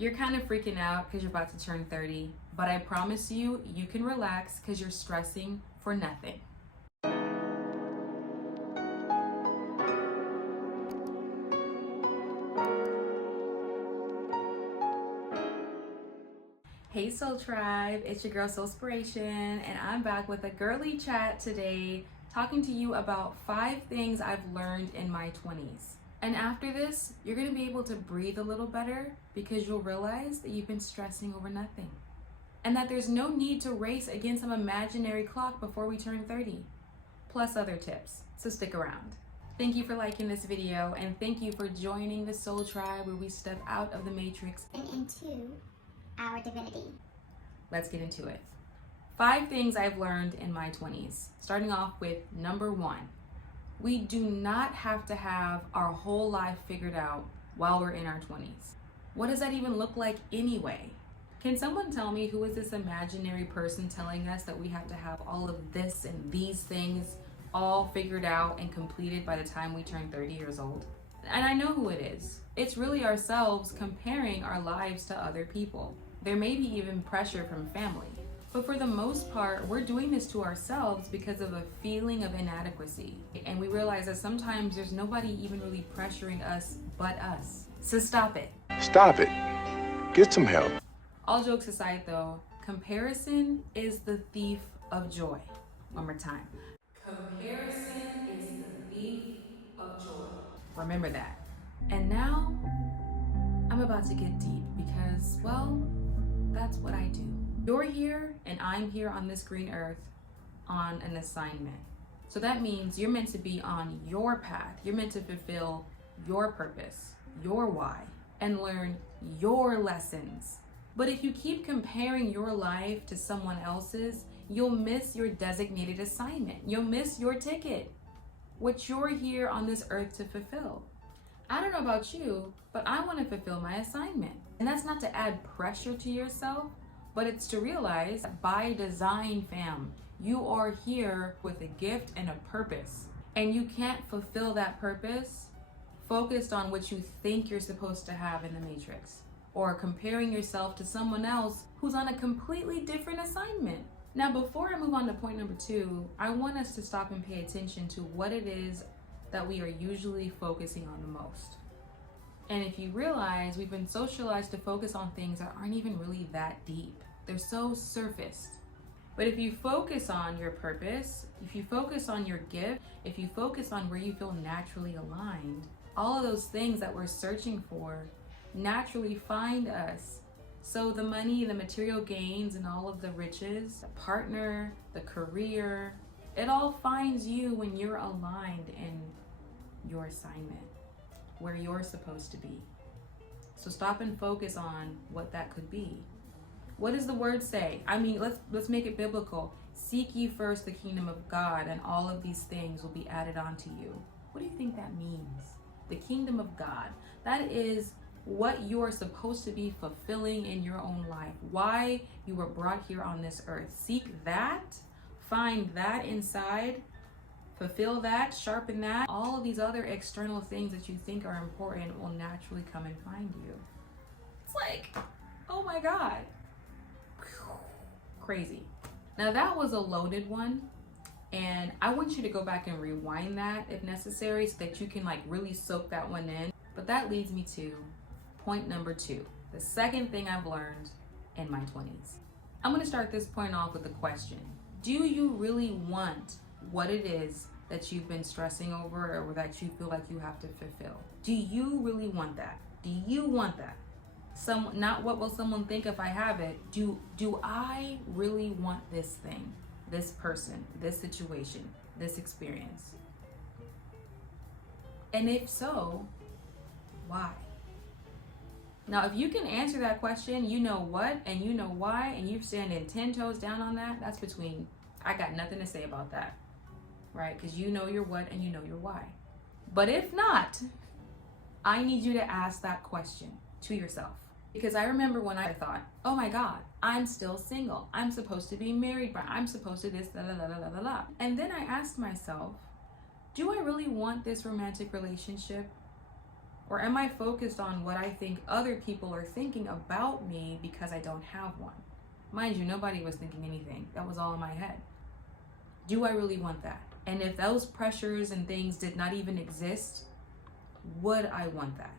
You're kind of freaking out because you're about to turn 30, but I promise you, you can relax because you're stressing for nothing. Hey Soul Tribe, it's your girl Soulspiration, and I'm back with a girly chat today, talking to you about 5 things I've learned in my 20s. And after this, you're gonna be able to breathe a little better because you'll realize that you've been stressing over nothing. And that there's no need to race against some imaginary clock before we turn 30. Plus other tips, so stick around. Thank you for liking this video, and thank you for joining the Soul Tribe where we step out of the matrix and into our divinity. Let's get into it. 5 things I've learned in my 20s. Starting off with number 1. We do not have to have our whole life figured out while we're in our 20s. What does that even look like anyway? Can someone tell me who is this imaginary person telling us that we have to have all of this and these things all figured out and completed by the time we turn 30 years old? And I know who it is. It's really ourselves comparing our lives to other people. There may be even pressure from family. But for the most part, we're doing this to ourselves because of a feeling of inadequacy. And we realize that sometimes there's nobody even really pressuring us but us. So stop it. Stop it. Get some help. All jokes aside though, comparison is the thief of joy. One more time. Comparison is the thief of joy. Remember that. And now, I'm about to get deep because, well, that's what I do. You're here and I'm here on this green earth on an assignment. So that means you're meant to be on your path. You're meant to fulfill your purpose, your why, and learn your lessons. But if you keep comparing your life to someone else's, you'll miss your designated assignment. You'll miss your ticket, what you're here on this earth to fulfill. I don't know about you, but I want to fulfill my assignment. And that's not to add pressure to yourself, but it's to realize that by design, fam, you are here with a gift and a purpose. And you can't fulfill that purpose focused on what you think you're supposed to have in the matrix, or comparing yourself to someone else who's on a completely different assignment. Now, before I move on to point number 2, I want us to stop and pay attention to what it is that we are usually focusing on the most. And if you realize, we've been socialized to focus on things that aren't even really that deep. They're so surfaced. But if you focus on your purpose, if you focus on your gift, if you focus on where you feel naturally aligned, all of those things that we're searching for naturally find us. So the money, the material gains, and all of the riches, the partner, the career, it all finds you when you're aligned in your assignment, where you're supposed to be. So stop and focus on what that could be. What does the word say? I mean, let's make it biblical. Seek ye first the kingdom of God, and all of these things will be added onto you. What do you think that means? The kingdom of God. That is what you are supposed to be fulfilling in your own life. Why you were brought here on this earth. Seek that, find that inside, fulfill that, sharpen that. All of these other external things that you think are important will naturally come and find you. It's like, oh my God. Crazy. Now that was a loaded one, and I want you to go back and rewind that if necessary so that you can like really soak that one in. But that leads me to point number 2, the second thing I've learned in my 20s. I'm going to start this point off with a question. Do you really want what it is that you've been stressing over or that you feel like you have to fulfill? Do you really want that? Do you want that? Not what will someone think if I have it. Do I really want this thing, this person, this situation, this experience? And if so, why? Now, if you can answer that question, you know what and you know why, and you're standing 10 toes down on that, that's between, I got nothing to say about that, right? Because you know your what and you know your why. But if not, I need you to ask that question to yourself. Because I remember when I thought, oh my God, I'm still single. I'm supposed to be married, but I'm supposed to this, da da da da da da. And then I asked myself, do I really want this romantic relationship? Or am I focused on what I think other people are thinking about me because I don't have one? Mind you, nobody was thinking anything. That was all in my head. Do I really want that? And if those pressures and things did not even exist, would I want that?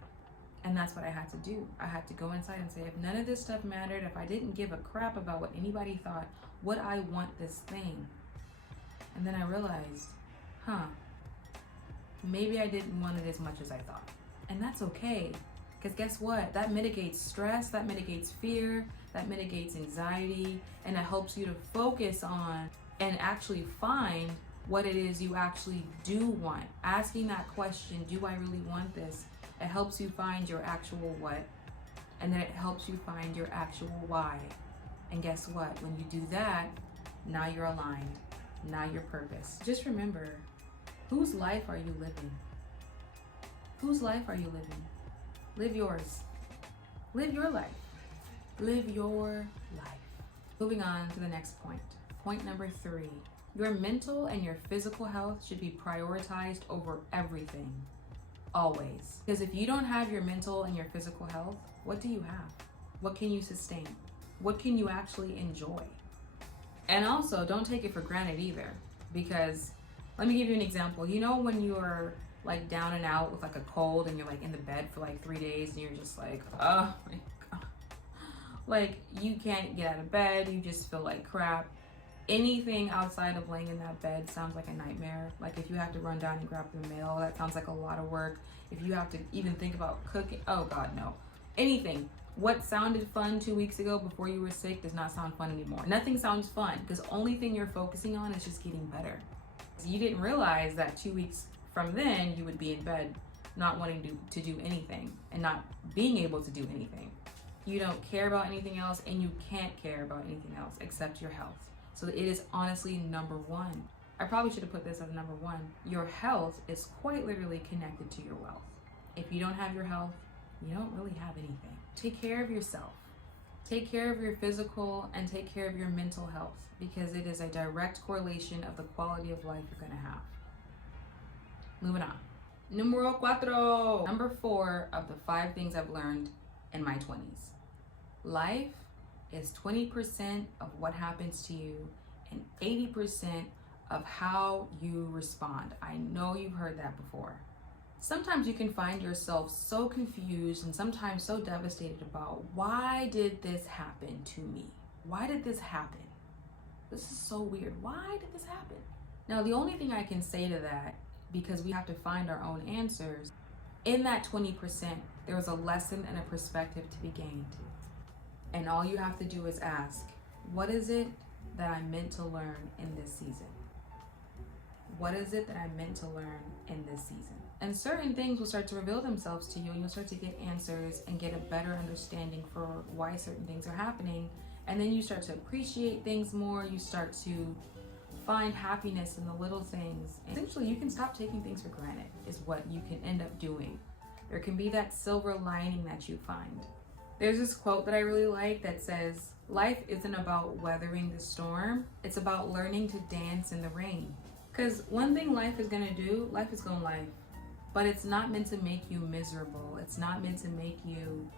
And that's what I had to do. I had to go inside and say, if none of this stuff mattered, if I didn't give a crap about what anybody thought, would I want this thing? And then I realized, maybe I didn't want it as much as I thought. And that's okay. Because guess what? That mitigates stress, that mitigates fear, that mitigates anxiety, and it helps you to focus on and actually find what it is you actually do want. Asking that question, do I really want this? It helps you find your actual what, and then it helps you find your actual why. And guess what? When you do that, now you're aligned. Now you're purpose. Just remember, whose life are you living? Whose life are you living? Live yours. Live your life. Live your life. Moving on to the next point. Point number 3. Your mental and your physical health should be prioritized over everything. Always. Because if you don't have your mental and your physical health, what do you have? What can you sustain? What can you actually enjoy? And also, don't take it for granted either. Because, let me give you an example. You know when you're like down and out with like a cold and you're like in the bed for like 3 days and you're just like, oh my God. Like you can't get out of bed, you just feel like crap. Anything outside of laying in that bed sounds like a nightmare. Like if you have to run down and grab the mail, that sounds like a lot of work. If you have to even think about cooking, oh God, no. Anything. What sounded fun 2 weeks ago before you were sick does not sound fun anymore. Nothing sounds fun because the only thing you're focusing on is just getting better. So you didn't realize that 2 weeks from then you would be in bed not wanting to do anything and not being able to do anything. You don't care about anything else and you can't care about anything else except your health. So it is honestly number 1. I probably should have put this as number 1. Your health is quite literally connected to your wealth. If you don't have your health, you don't really have anything. Take care of yourself. Take care of your physical and take care of your mental health because it is a direct correlation of the quality of life you're going to have. Moving on. Numero 4. Number 4 of the 5 things I've learned in my 20s. Life is 20% of what happens to you and 80% of how you respond. I know you've heard that before. Sometimes you can find yourself so confused and sometimes so devastated about why did this happen to me? Why did this happen? This is so weird. Why did this happen? Now, the only thing I can say to that, because we have to find our own answers, in that 20%, there is a lesson and a perspective to be gained. And all you have to do is ask, what is it that I'm meant to learn in this season? What is it that I'm meant to learn in this season? And certain things will start to reveal themselves to you and you'll start to get answers and get a better understanding for why certain things are happening. And then you start to appreciate things more. You start to find happiness in the little things. And essentially, you can stop taking things for granted is what you can end up doing. There can be that silver lining that you find. There's this quote that I really like that says, life isn't about weathering the storm. It's about learning to dance in the rain. Because one thing life is going to do, life is going to life. But it's not meant to make you miserable. It's not meant to make you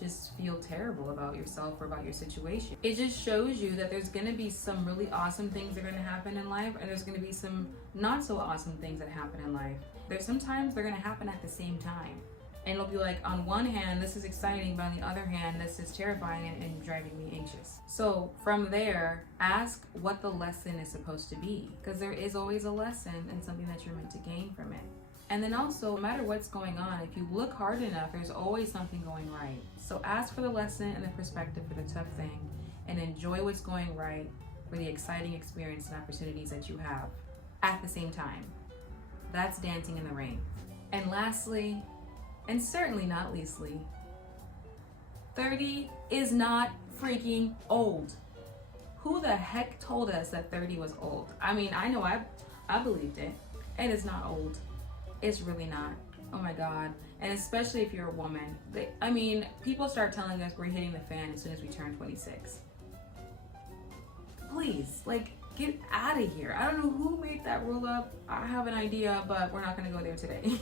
just feel terrible about yourself or about your situation. It just shows you that there's going to be some really awesome things that are going to happen in life, and there's going to be some not so awesome things that happen in life. There's sometimes they're going to happen at the same time. And it'll be like, on one hand, this is exciting, but on the other hand, this is terrifying and driving me anxious. So from there, ask what the lesson is supposed to be, because there is always a lesson and something that you're meant to gain from it. And then also, no matter what's going on, if you look hard enough, there's always something going right. So ask for the lesson and the perspective for the tough thing, and enjoy what's going right for the exciting experience and opportunities that you have at the same time. That's dancing in the rain. And lastly, and certainly not leastly, 30 is not freaking old. Who the heck told us that 30 was old? I mean, I know I believed it. And it's not old. It's really not. Oh my God. And especially if you're a woman. People start telling us we're hitting the fan as soon as we turn 26. Please, get out of here. I don't know who made that rule up. I have an idea, but we're not going to go there today.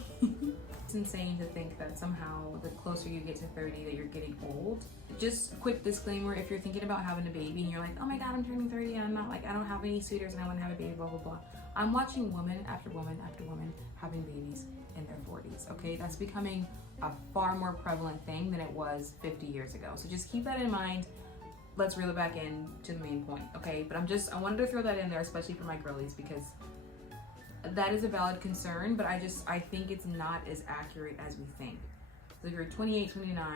It's insane to think that somehow the closer you get to 30 that you're getting old. Just a quick disclaimer, if you're thinking about having a baby and you're like, oh my god, I'm turning 30 and I'm not like, I don't have any suitors and I want to have a baby, blah blah blah. I'm watching woman after woman after woman having babies in their 40s, okay? That's becoming a far more prevalent thing than it was 50 years ago. So just keep that in mind. Let's reel it back in to the main point, okay? But I wanted to throw that in there, especially for my girlies, because that is a valid concern, but I think it's not as accurate as we think. So if you're 28, 29,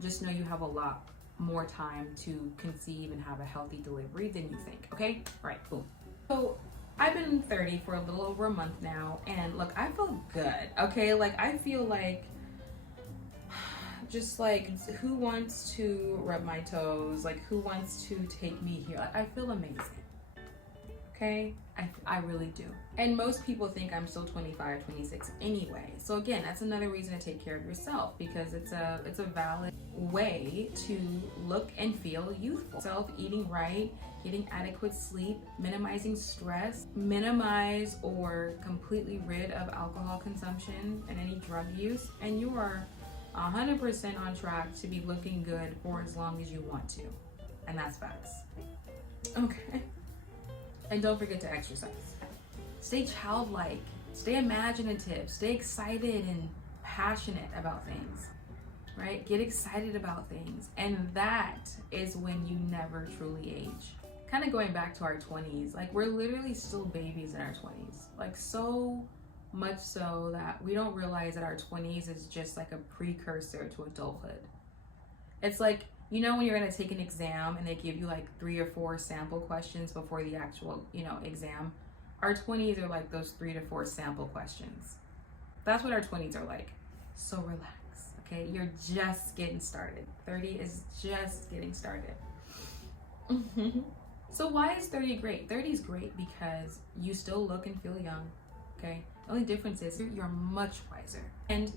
just know you have a lot more time to conceive and have a healthy delivery than you think, okay? All right, boom. So I've been 30 for a little over a month now, and look, I feel good, okay? Like, I feel like, just like, who wants to rub my toes? Like, who wants to take me here? Like, I feel amazing. Okay, I really do. And most people think I'm still 25, 26 anyway. So again, that's another reason to take care of yourself, because it's a valid way to look and feel youthful. Eating right, getting adequate sleep, minimizing stress, minimize or completely rid of alcohol consumption and any drug use, and you are 100% on track to be looking good for as long as you want to. And that's facts. Okay. And don't forget to exercise. Stay childlike, stay imaginative, stay excited and passionate about things, right? Get excited about things. And that is when you never truly age. Kind of going back to our 20s, like, we're literally still babies in our 20s. Like, so much so that we don't realize that our 20s is just like a precursor to adulthood. It's like, you know, when you're going to take an exam and they give you like 3 or 4 sample questions before the actual, exam. Our 20s are like those 3 to 4 sample questions. That's what our 20s are like. So relax, okay? You're just getting started. 30 is just getting started. So why is 30 great? 30 is great because you still look and feel young, okay? The only difference is you're much wiser. And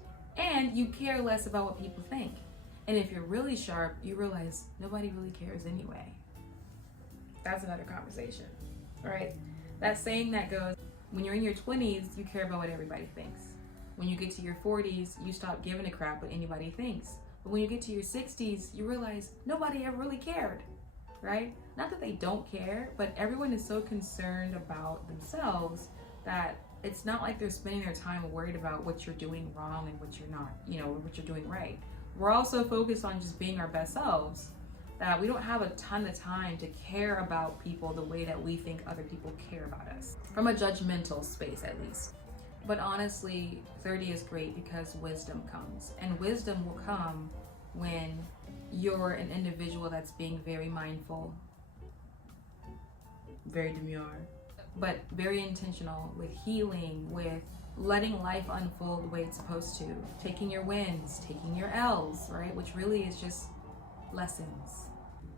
you care less about what people think. And if you're really sharp, you realize nobody really cares anyway. That's another conversation, right? That saying that goes, when you're in your 20s, you care about what everybody thinks. When you get to your 40s, you stop giving a crap what anybody thinks. But when you get to your 60s, you realize nobody ever really cared, right? Not that they don't care, but everyone is so concerned about themselves that it's not like they're spending their time worried about what you're doing wrong and what you're not, what you're doing right. We're also focused on just being our best selves, that we don't have a ton of time to care about people the way that we think other people care about us, from a judgmental space at least. But honestly, 30 is great because wisdom comes, and wisdom will come when you're an individual that's being very mindful, very demure, but very intentional with healing, with letting life unfold the way it's supposed to, taking your wins, taking your L's, right? Which really is just lessons.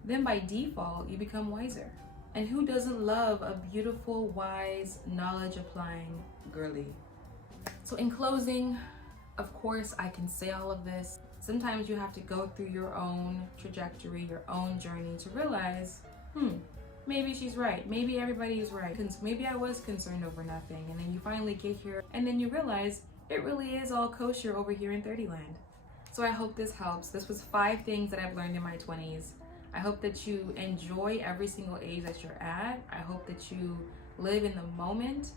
Then by default, you become wiser. And who doesn't love a beautiful, wise, knowledge-applying girly? So in closing, of course, I can say all of this. Sometimes you have to go through your own trajectory, your own journey to realize, maybe she's right. Maybe everybody is right. Maybe I was concerned over nothing. And then you finally get here and then you realize it really is all kosher over here in 30 land. So I hope this helps. This was 5 things that I've learned in my 20s. I hope that you enjoy every single age that you're at. I hope that you live in the moment,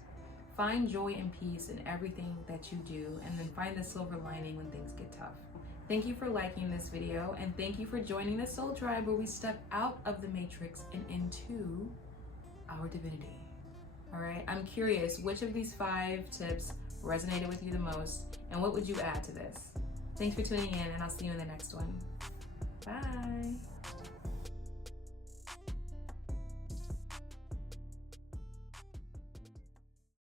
find joy and peace in everything that you do, and then find the silver lining when things get tough. Thank you for liking this video, and thank you for joining the Soul Tribe, where we step out of the matrix and into our divinity. All right, I'm curious, which of these 5 tips resonated with you the most, and what would you add to this? Thanks for tuning in, and I'll see you in the next one. Bye.